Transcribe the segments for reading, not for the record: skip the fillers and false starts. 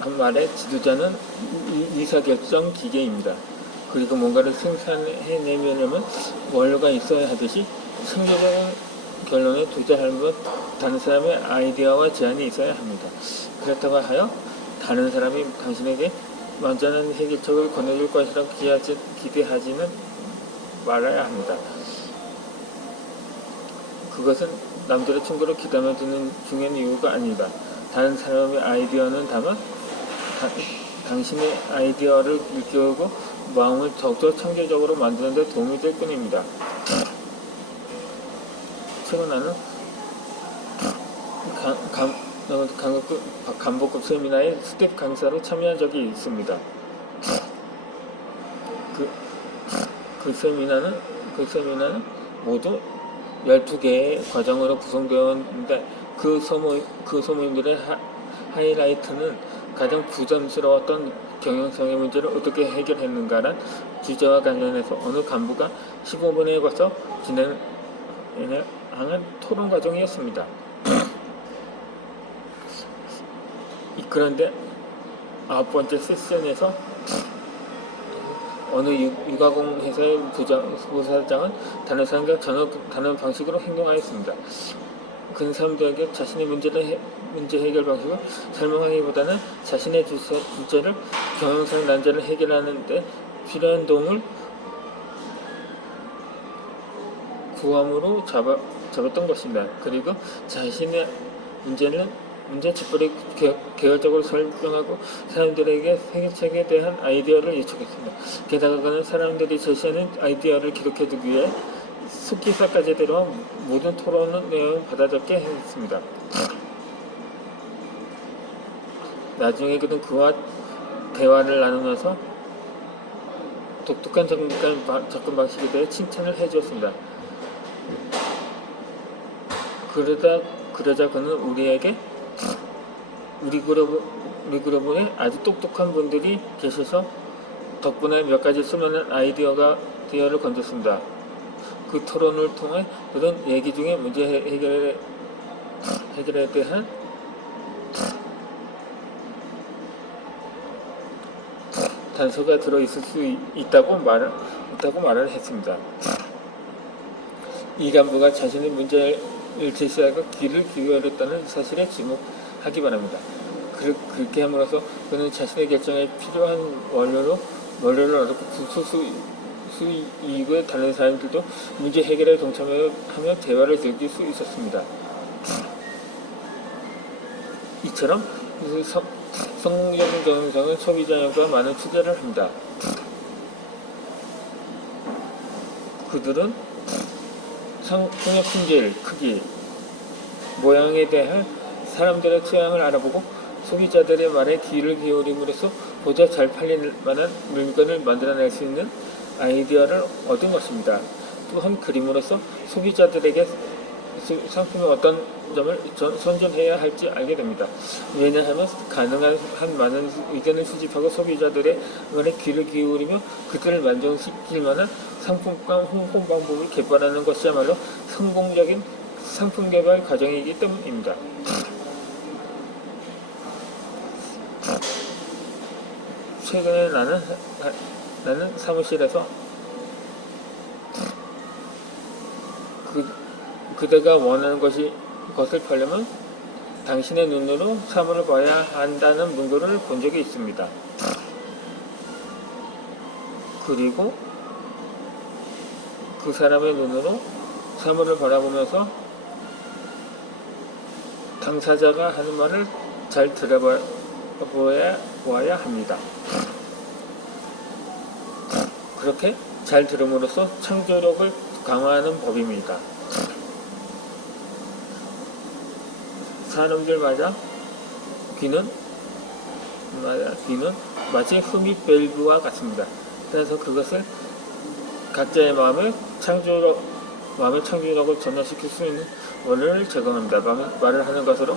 한 말에 지도자는 의사결정 기계입니다. 그리고 뭔가를 생산해내려면 원료가 있어야 하듯이 창조적인 결론에 투자하려면 다른 사람의 아이디어와 제안이 있어야 합니다. 그렇다고 하여 다른 사람이 당신에게 완전한 해결책을 건네줄 것이라고 기대하지는 말아야 합니다. 그것은 남들의 충고를 귀담아 듣는 중요한 이유가 아니다. 다른 사람의 아이디어는 다만 당신의 아이디어를 일깨우고 마음을 더욱더 창조적으로 만드는 데 도움이 될 뿐입니다. 최근 나는 간부급 세미나에 스텝 강사로 참여한 적이 있습니다. 그 세미나는 모두 12개의 과정으로 구성되었는데 그 소모임들의 하이라이트는 가장 부담스러웠던 경영성의 문제를 어떻게 해결했는가란 주제와 관련해서 어느 간부가 15분에 걸쳐 진행하는 토론 과정이었습니다. 그런데 9번째 세션에서 어느 유가공 회사의 부사장은 다른 사람과 전혀 다른 방식으로 행동하였습니다. 그는 사람들에게 자신의 문제 해결 방식을 설명하기보다는 자신의 주제를 경영상 난제를 해결하는 데 필요한 도움을 구함으로 잡았던 것입니다. 그리고 자신의 문제 짚어를 개괄적으로 설명하고 사람들에게 해결책에 대한 아이디어를 예측했습니다. 게다가 그는 사람들이 제시하는 아이디어를 기록해두기 위해 속기사까지 들어와 모든 토론 내용을 받아적게 했습니다. 나중에 그는 그와 대화를 나누면서 독특한 접근 방식에 대해 칭찬을 해주었습니다. 그러자 그는 우리에게 우리 그룹에 아주 똑똑한 분들이 계셔서 덕분에 몇 가지 쓸만한 아이디어를 건졌습니다. 그 토론을 통해 그런 얘기 중에 문제 해결에 대한 단서가 들어있을 수 있다고 말을 했습니다. 이 간부가 자신의 문제를 제시하고 귀를 기울였다는 사실에 주목하기 바랍니다. 그렇게 함으로써 그는 자신의 결정에 필요한 원료를 얻고 수이익을 다른 사람들도 문제 해결에 동참하며 대화를 즐길 수 있었습니다. 이처럼 성공적인 경영상은 소비자과 많은 투자를 합니다. 그들은 상품의 품질, 크기, 모양에 대한 사람들의 취향을 알아보고 소비자들의 말에 귀를 기울임으로써 보다 잘 팔릴 만한 물건을 만들어낼 수 있는 아이디어를 얻은 것입니다. 또한 그림으로써 소비자들에게 상품의 어떤 점을 선전해야 할지 알게 됩니다. 왜냐하면 가능한 한 많은 의견을 수집하고 소비자들의 말에 귀를 기울이며 그들을 만족시킬 만한 상품과 홍보 방법을 개발하는 것이야말로 성공적인 상품 개발 과정이기 때문입니다. 최근에 나는 사무실에서 그대가 원하는 것을 팔려면 당신의 눈으로 사물을 봐야 한다는 문구를 본 적이 있습니다. 그리고 그 사람의 눈으로 사물을 바라보면서 당사자가 하는 말을 잘 들어보아야 합니다. 그렇게 잘 들음으로써 창조력을 강화하는 법입니다. 사람들마다 귀는 마치 흡입 밸브와 같습니다. 그래서 그것을 각자의 마음의 창조력을 전환시킬 수 있는 원리를 제공합니다. 말을 하는 것으로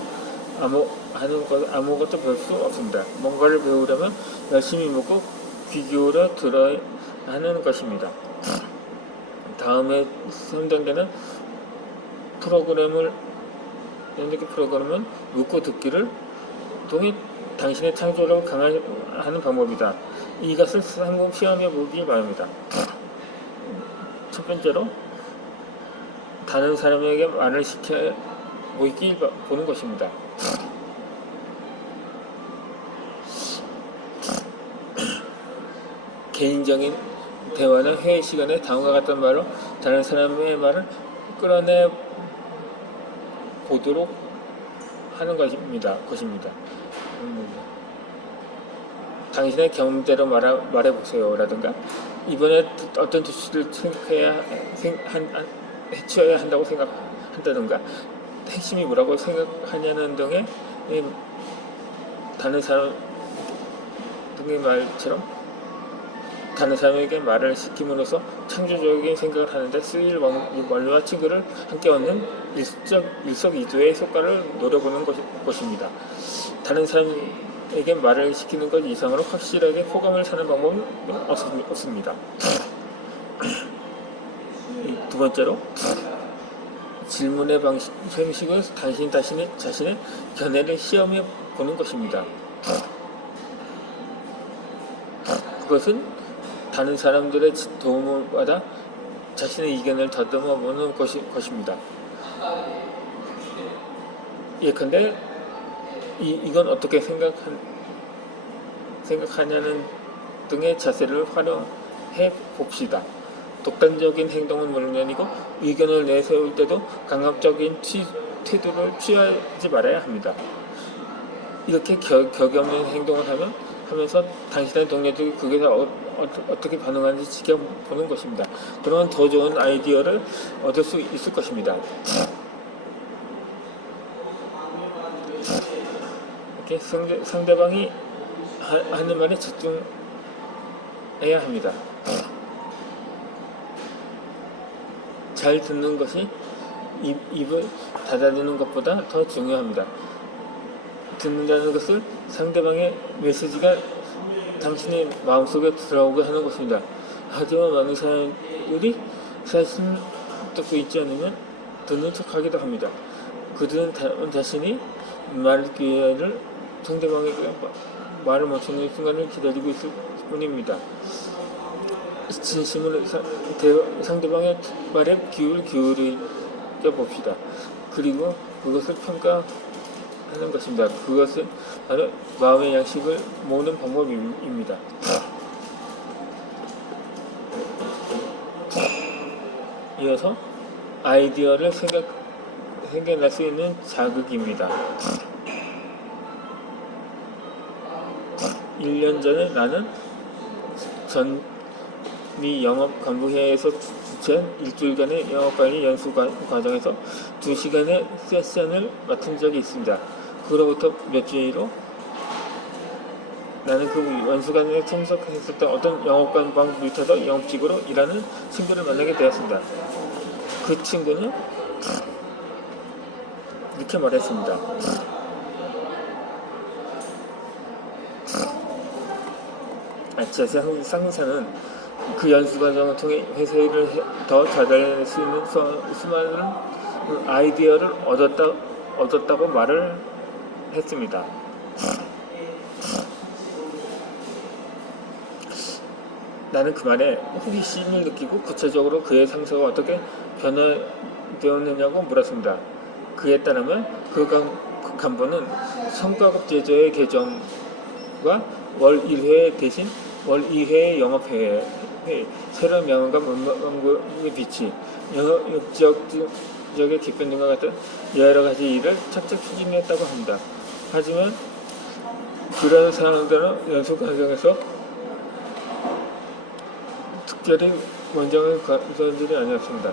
아무것도 배울 수 없습니다. 뭔가를 배우려면 열심히 묻고 귀 기울여 들어야 하는 것입니다. 다음에 3단계는 프로그램을 연계 프로그램은 묻고 듣기를 통해 당신의 창조력을 강화하는 방법이다. 이것을 한번 시험해 보기 바랍니다. 첫 번째로 다른 사람에게 말을 시켜 보이기 보는 것입니다. 개인적인 대화나 회의 시간에 다음과 같은 말로 다른 사람의 말을 끌어내 보도록 하는 것입니다. 당신의 경험대로 말해보세요. 라든가 이번에 어떤 조치를 해쳐야 한다고 생각한다든가 핵심이 뭐라고 생각하냐는 등의 다른 사람 등의 말처럼 다른 사람에게 말을 시킴으로써 창조적인 생각을 하는데 쓰일 원리와 친구를 함께 얻는 일석이조의 효과를 노려보는 것입니다. 다른 사람에게 말을 시키는 것 이상으로 확실하게 호감을 사는 방법은 없습니다. 두 번째로 질문의 형식은 당신 자신의 견해를 시험해 보는 것입니다. 그것은 다른 사람들의 도움을 받아 자신의 의견을 더듬어 보는 것입니다. 예컨대 이건 어떻게 생각하냐는 등의 자세를 활용해 봅시다. 독단적인 행동은 물론이고 의견을 내세울 때도 강압적인 태도를 취하지 말아야 합니다. 이렇게 격이 없는 행동을 하면서 당신의 동료들이 그게 어떻게 반응하는지 지켜보는 것입니다. 그러면 더 좋은 아이디어를 얻을 수 있을 것입니다. 이렇게 상대방이 하는 말에 집중해야 합니다. 잘 듣는 것이 입을 닫아두는 것보다 더 중요합니다. 듣는다는 것을 상대방의 메시지가 당신의 마음속에 들어오게 하는 것입니다. 하지만 많은 사람들이 사실 듣고 있지 않으면 듣는 척하기도 합니다. 그들은 자신이 말 기회를 상대방에게 말을 멈추는 순간을 기다리고 있을 뿐입니다. 진심으로 상대방의 말에 귀를 기울여 봅시다. 그리고 그것을 평가하는 것입니다. 그것은 바로 마음의 양식을 모으는 방법입니다. 이어서 아이디어를 생겨날 수 있는 자극입니다. 1년 전에 나는 미 영업간부회에서 주최한 일주일간의 영업관리 연수 과정에서 2시간의 세션을 맡은 적이 있습니다. 그로부터 몇 주일로 나는 그 연수관에 참석했었던 어떤 영업관 밑에서 영업직으로 일하는 친구를 만나게 되었습니다. 그 친구는 이렇게 말했습니다. 제 상사는 그 연수 과정을 통해 회사 일을 더 잘할 수 있는 수많은 아이디어를 얻었다고 말을 했습니다. 나는 그 말에 호기심을 느끼고 구체적으로 그의 상사가 어떻게 변화되었느냐고 물었습니다. 그에 따르면 그 간부는 성과급 제도의 개정과 월 1회 대신 월 2회의 영업회에 새로운 명언과 문구의 빛이 역지역의 기편 등과 같은 여러 가지 일을 착착 추진했다고 합니다. 하지만 그런 사람들은 연수 과정에서 특별히 원장을 사람들이 아니었습니다.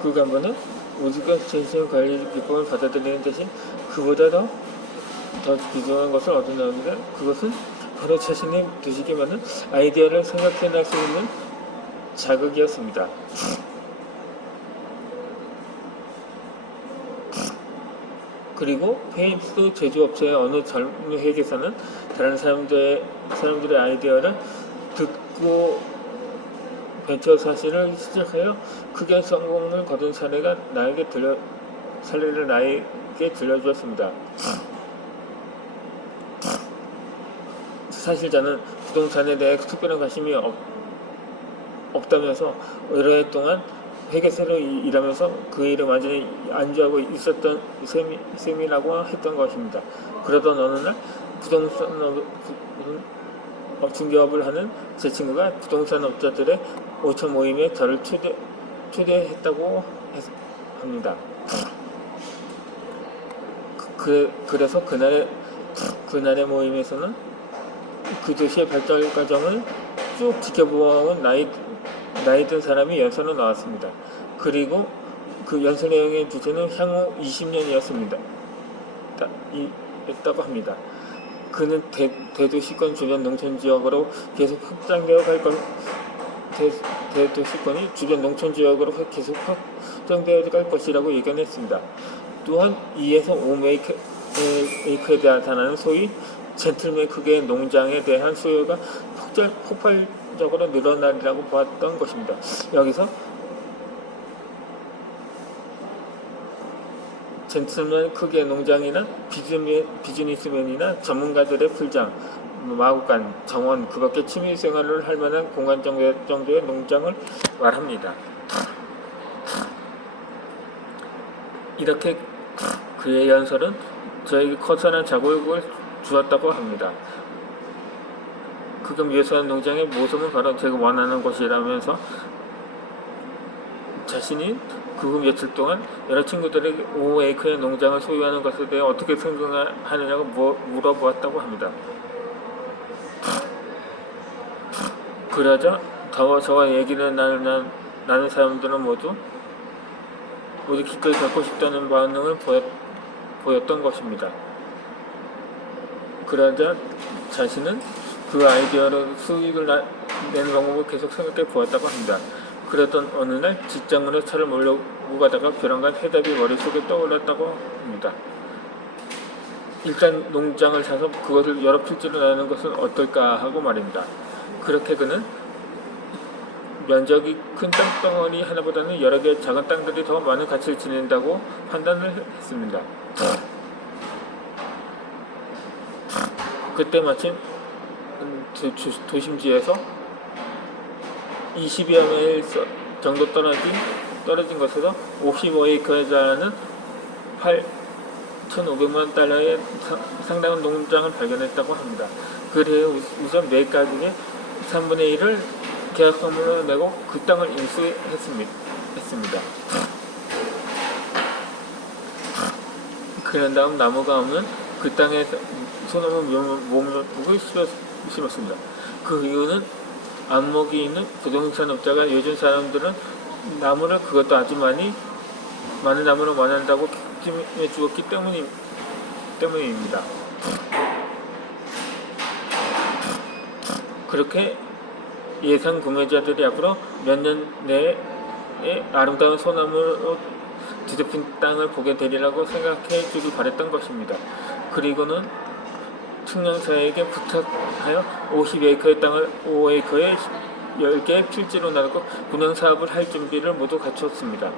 그 간부는 우주가 진심 관리 기법을 받아들이는 대신 그보다 더 귀중한 것을 얻어내는데 그것은 바로 자신이 드시기 많은 아이디어를 생각해낼 수 있는 자극이었습니다. 그리고 페이스 제조업체의 어느 젊은 회계사는 다른 사람들의 아이디어를 듣고 벤처 사실을 시작하여 크게 성공을 거둔 사례가 나에게 사례를 나에게 들려주었습니다. 사실 저는 부동산에 대해 특별한 관심이 없다면서 여러 해 동안 회계사로 일하면서 그 일을 완전히 안주하고 있었던 셈이라고 했던 것입니다. 그러던 어느 날 부동산 중개업을 하는 제 친구가 부동산 업자들의 5천 모임에 저를 초대했다고 합니다. 그래서 그날의 모임에서는 그 도시의 발전 과정을 쭉 지켜보아온 나이 든 사람이 연설로 나왔습니다. 그리고 그 연설 내용의 주제는 향후 20년이었습니다. 였다고 합니다. 그는 대도시권 주변 농촌지역으로 계속 확장되어 갈 것, 대도시권이 주변 농촌지역으로 계속 확장되어 갈 것이라고 예견했습니다. 또한 2에서 5에이크에 나타나는 소위 젠틀맨 크기의 농장에 대한 수요가 폭발적으로 늘어나리라고 보았던 것입니다. 여기서 젠틀맨 크기의 농장이나 비즈니스맨이나 전문가들의 풀장, 마구간, 정원, 그 밖에 취미생활을 할 만한 공간 정도의 농장을 말합니다. 이렇게 그의 연설은 저에게 커다란 자극을 주었다고 합니다. 그가 묘사한 농장의 모습은 바로 제가 원하는 것이라면서 자신이 그 후 며칠 동안 여러 친구들에게 5에이크의 농장을 소유하는 것에 대해 어떻게 생각하느냐고 물어보았다고 합니다. 그러자 저와 얘기를 나눈 사람들은 모두 기꺼이 갖고 싶다는 반응을 보였던 것입니다. 그러자 자신은 그 아이디어로 수익을 내는 방법을 계속 생각해 보았다고 합니다. 그러던 어느 날 직장으로 차를 몰고 가다가 벼랑간 해답이 머릿속에 떠올랐다고 합니다. 일단 농장을 사서 그것을 여러 필지로 나누는 것은 어떨까 하고 말입니다. 그렇게 그는 면적이 큰 땅덩어리 하나보다는 여러 개의 작은 땅들이 더 많은 가치를 지닌다고 판단을 했습니다. 그때 마침 도심지에서 20여 마일 정도 떨어진 곳에서 55에이커에 달하는 8,500만 달러의 상당한 농장을 발견했다고 합니다. 그래서 우선 매가격의 3분의 1을 계약금으로 내고 그 땅을 인수했습니다. 그런 다음 나무가 없는 그 땅에 소나무 묘목을 심었습니다. 그 이유는 안목이 있는 부동산 업자가 요즘 사람들은 나무를 그것도 아주 많은 나무를 원한다고 결심해 주었기 때문입니다. 그렇게 예상 구매자들이 앞으로 몇 년 내에 아름다운 소나무로 뒤덮인 땅을 보게 되리라고 생각해 주길 바랬던 것입니다. 그리고는 측량사에게 부탁하여 50에이커의 땅을 5에이커에 10개의 필지로 나누고 분양사업을 할 준비를 모두 갖췄습니다.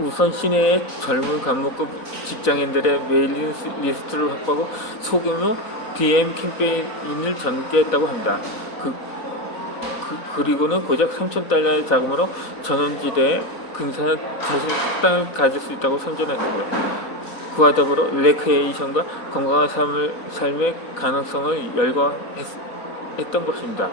우선 시내의 젊은 간목급 직장인들의 메일링 리스트를 확보하고 소규모 DM 캠페인을 전개했다고 합니다. 그리고는 고작 3,000달러의 자금으로 전원지대에 근사한 자신 식당을 가질 수 있다고 선전했습니다. 그와 더불어 레크레이션과 건강한 삶의 가능성을 열거했던 것입니다.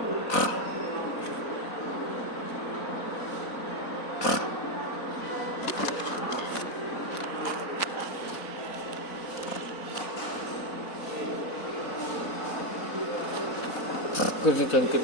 그래서 저한테